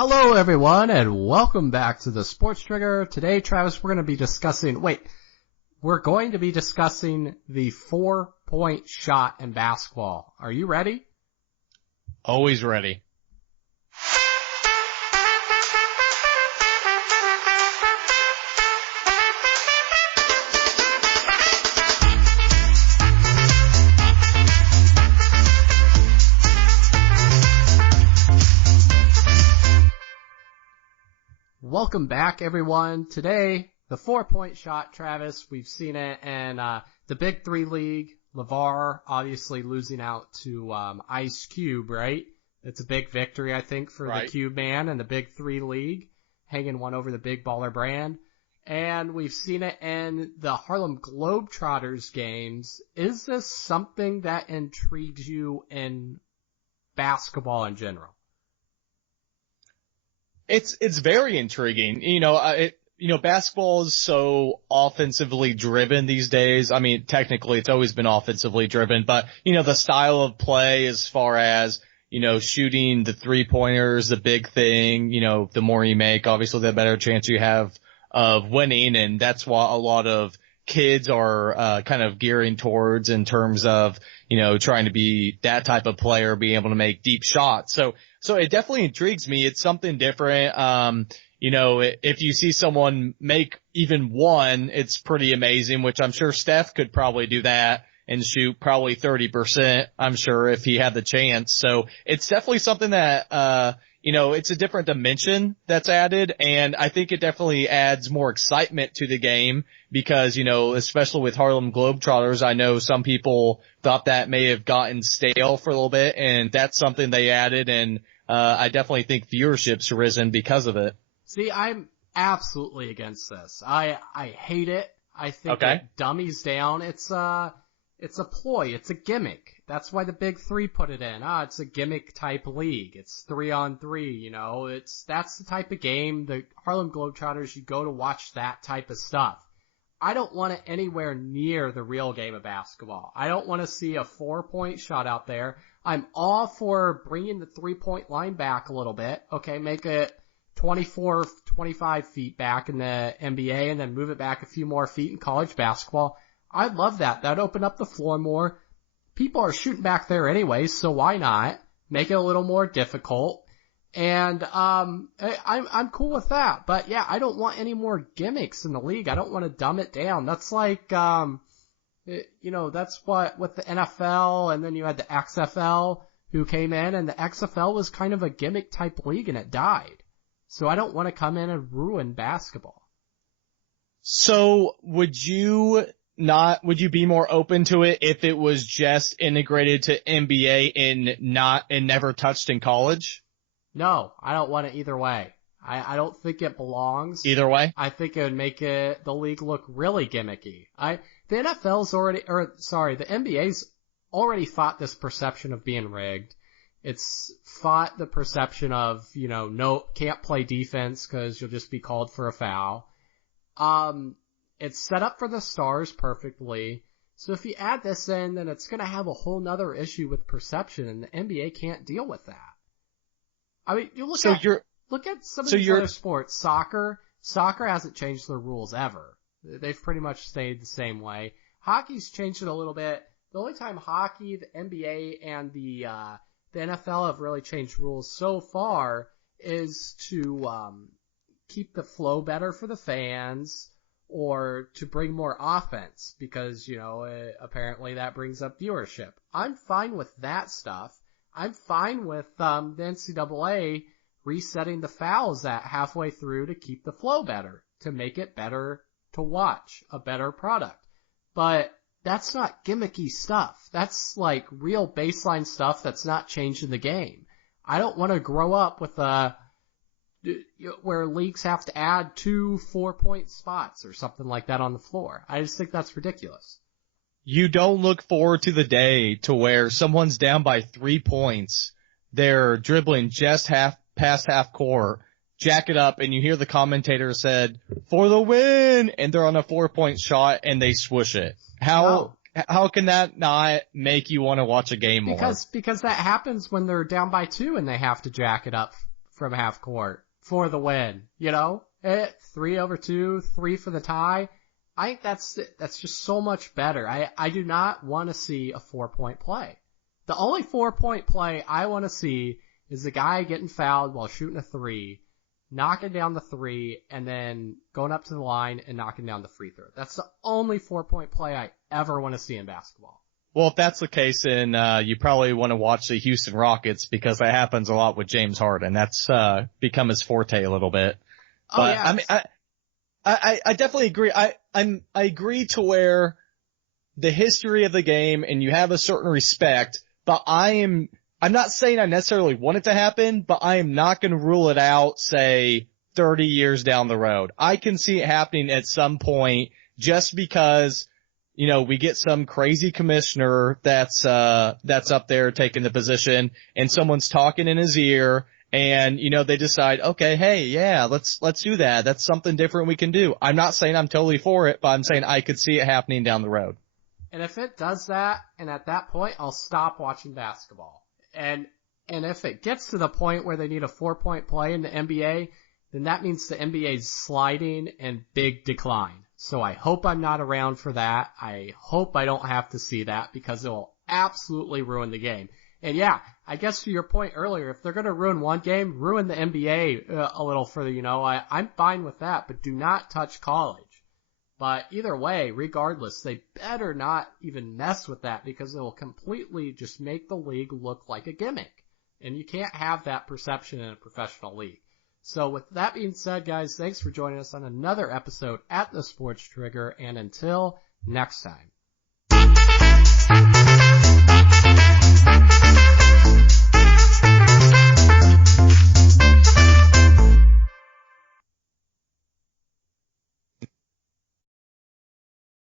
Hello everyone and welcome back to the Sports Trigger. Today, Travis, we're going to be discussing the 4-point shot in basketball. Are you ready? Always ready. Welcome back, everyone. Today, the 4-point shot, Travis, we've seen it in the Big Three League. LeVar obviously losing out to Ice Cube, right? It's a big victory, I think, for the Cube Man and the Big Three League, hanging one over the Big Baller brand. And we've seen it in the Harlem Globetrotters games. Is this something that intrigues you in basketball in general? It's very intriguing. Basketball is so offensively driven these days. I mean, technically it's always been offensively driven, but, the style of play as far as, shooting the 3-pointers, the big thing, the more you make, obviously the better chance you have of winning. And that's what a lot of kids are, kind of gearing towards in terms of, trying to be that type of player, being able to make deep shots. So it definitely intrigues me. It's something different. If you see someone make even one, it's pretty amazing, which I'm sure Steph could probably do that and shoot probably 30%, I'm sure, if he had the chance. So it's definitely something that, it's a different dimension that's added, and I think it definitely adds more excitement to the game because, especially with Harlem Globetrotters, I know some people thought that may have gotten stale for a little bit, and that's something they added, and I definitely think viewership's risen because of it. See, I'm absolutely against this. I hate it. I think it dummies down. It's a ploy. It's a gimmick. That's why the Big Three put it in. It's a gimmick type league. It's 3-on-3, that's the type of game. The Harlem Globetrotters, you go to watch that type of stuff. I don't want it anywhere near the real game of basketball. I don't want to see a 4-point shot out there. I'm all for bringing the 3-point line back a little bit. Okay, make it 24, 25 feet back in the NBA and then move it back a few more feet in college basketball. I'd love that. That'd open up the floor more. People are shooting back there anyway, so why not make it a little more difficult? And I'm cool with that. But yeah, I don't want any more gimmicks in the league. I don't want to dumb it down. That's like that's what with the NFL, and then you had the XFL who came in, and the XFL was kind of a gimmick type league and it died. So I don't want to come in and ruin basketball. So would you be more open to it if it was just integrated to NBA and never touched in college? No, I don't want it either way. I don't think it belongs. Either way? I think it would make the league look really gimmicky. The NBA's already fought this perception of being rigged. It's fought the perception of, can't play defense because you'll just be called for a foul. It's set up for the stars perfectly. So if you add this in, then it's going to have a whole nother issue with perception, and the NBA can't deal with that. I mean, look at some of these other sports. Soccer hasn't changed their rules ever. They've pretty much stayed the same way. Hockey's changed it a little bit. The only time hockey, the NBA, and the NFL have really changed rules so far is to keep the flow better for the fans, or to bring more offense because, apparently that brings up viewership. I'm fine with that stuff. I'm fine with the NCAA resetting the fouls at halfway through to keep the flow better, to make it better to watch, a better product. But that's not gimmicky stuff. That's like real baseline stuff that's not changing the game. I don't want to grow up with where leagues have to add 2 4-point spots or something like that on the floor. I just think that's ridiculous. You don't look forward to the day to where someone's down by 3 points, they're dribbling just past half court, jack it up, and you hear the commentator said, "For the win!" and they're on a 4-point shot and they swoosh it. How can that not make you want to watch a game more? Because that happens when they're down by 2 and they have to jack it up from half court for the win, 3-over-2, 3 for the tie. I think that's just so much better. I do not want to see a 4-point play. The only 4-point play I want to see is the guy getting fouled while shooting a 3, knocking down the 3, and then going up to the line and knocking down the free throw. That's the only 4-point play I ever want to see in basketball. Well, if that's the case, then you probably want to watch the Houston Rockets, because that happens a lot with James Harden. That's become his forte a little bit. But yeah. I mean, I definitely agree. I agree to where the history of the game and you have a certain respect, but I'm not saying I necessarily want it to happen, but I am not going to rule it out, say 30 years down the road. I can see it happening at some point, just because, we get some crazy commissioner that's up there taking the position, and someone's talking in his ear, and, they decide, okay, hey, yeah, let's do that. That's something different we can do. I'm not saying I'm totally for it, but I'm saying I could see it happening down the road. And if it does that, and at that point, I'll stop watching basketball. And if it gets to the point where they need a 4-point play in the NBA, then that means the NBA's sliding and big decline. So I hope I'm not around for that. I hope I don't have to see that, because it will absolutely ruin the game. And yeah, I guess to your point earlier, if they're going to ruin one game, ruin the NBA a little further, I'm fine with that, but do not touch college. But either way, regardless, they better not even mess with that, because it will completely just make the league look like a gimmick. And you can't have that perception in a professional league. So with that being said, guys, thanks for joining us on another episode at the Sports Trigger, and until next time.